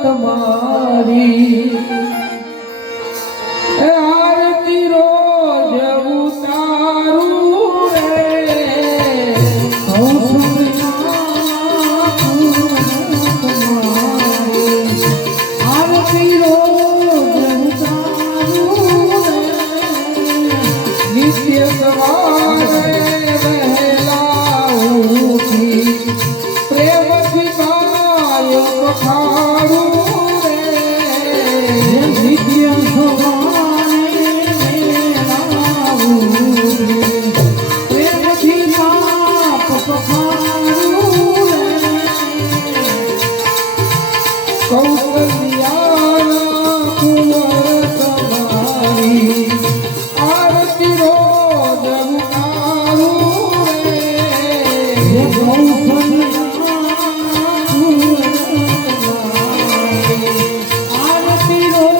તમારી આરતી રોજ ઉતારું રે આરતી રોજ ઉતારું રે નિત્ય સવારે વહેલા ઉઠી પ્રેમથી ગાયો કથારું રે નિત્ય સવારે વહેલા ઉઠી પ્રેમથી બાપ કથારું રે કૌશલ્યાના કુંવર તમારી આરતી રોજ ઉતારું રે આરતી રોજ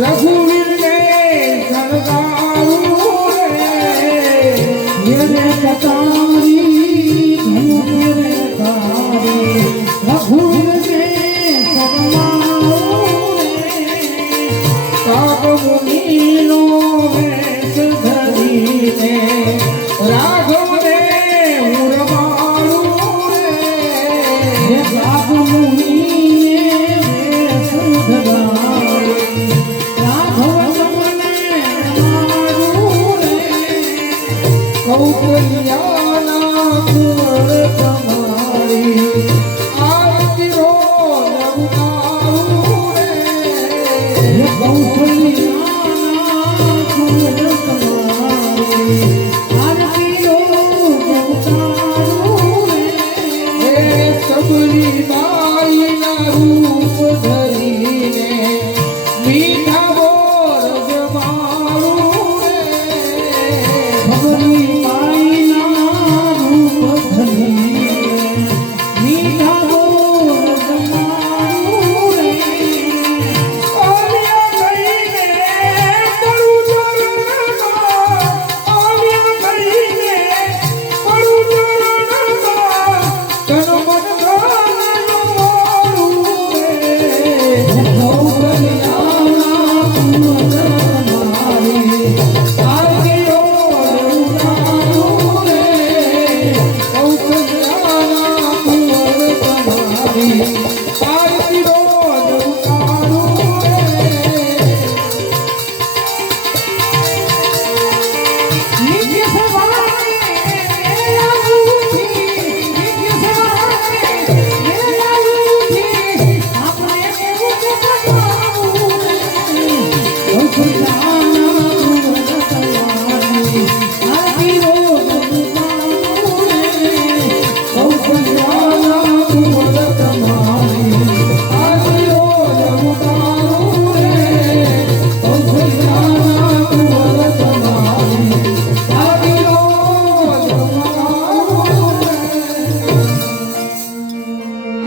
रघुवीर ने सरदारू रे कतारी धनुरे धारे रघुवीर ने सरदारू रे काग मुनीनो वेश धरीने राघव ने उर्वाणु रे काग मुनि वेश धराए कौशल्याना कुंवर तुम्हारी आरती रोज उतारूं रे कौशल्याना कुंवर तुम्हारी आरती रोज उतारूं रे सबरी बाई ना रूप धरीने मीठा बोल जमारूं रे सबरी मीठा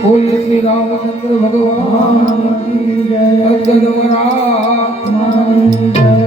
બોલ શ્રી રામચંદ્ર ભગવાન की जय અગદ મહારાજ की जय